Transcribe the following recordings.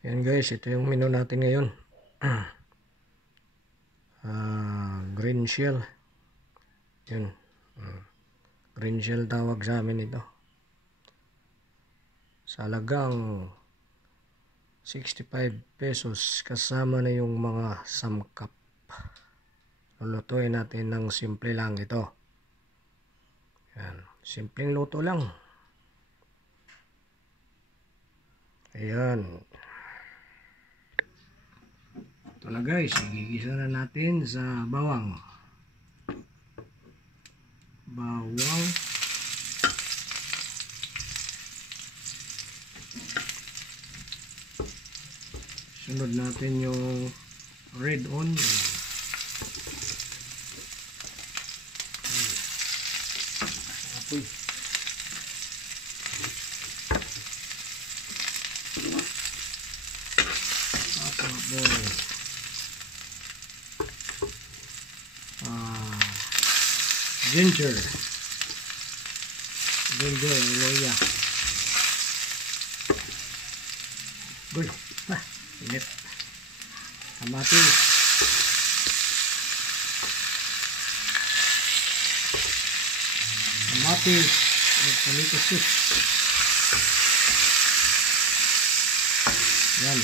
Yan guys, ito yung menu natin ngayon. Green shell. Yun. Green shell tawag sa amin ito. Sa halagang 65 pesos kasama na yung mga samkap. Lulutuin natin ng simple lang ito. Yan. Simpleng luto lang. Ayan. Ito na guys, igigisa na natin sa bawang. Bawang. Sunod natin yung red onion. Apoy. Ginger, loya. Goy, init. Kamatis. At palitos. Yan.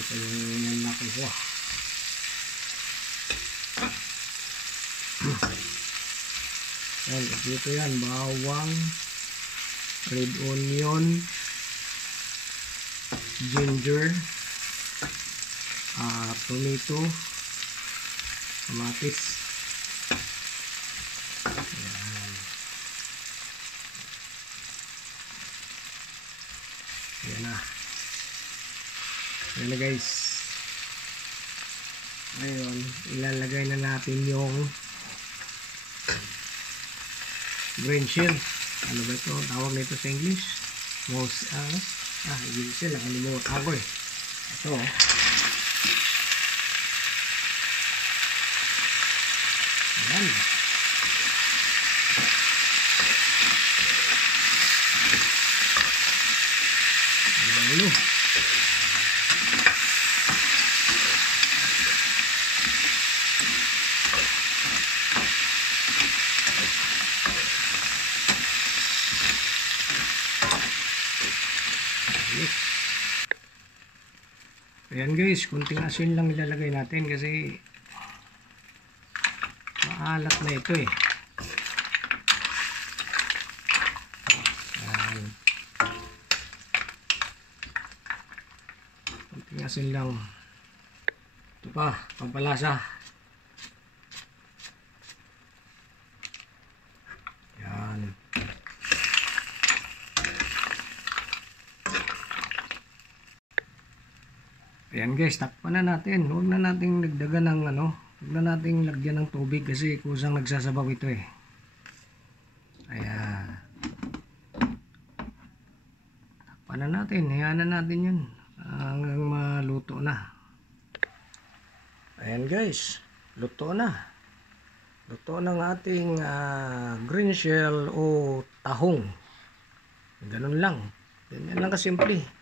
Ito yung yan nakuha. Yan, dito yan, bawang, red onion, ginger, tomato, kamatis. Yan na. Yan na guys. Ngayon, ilalagay na natin yung green shell. Ano ba ito? Tawag nito sa English? Green shell. Nakalimutan ko eh. Ito. Yan. Ano? Ayan guys, kunting asin lang ilalagay natin kasi maalat na ito eh. Ayan. Kunting asin lang. Ito pa, pampalasa. Ayan. Ayan guys, takpan na natin. Huwag na nating nagdagan ng huwag na nating lagyan ng tubig kasi kusang nagsasabaw ito eh. Ayan. Takpan na natin. Hayaan na natin yun hanggang maluto na. Ayan guys, luto na. Luto ng ating green shell o tahong. Ganun lang. Yan lang kasimple.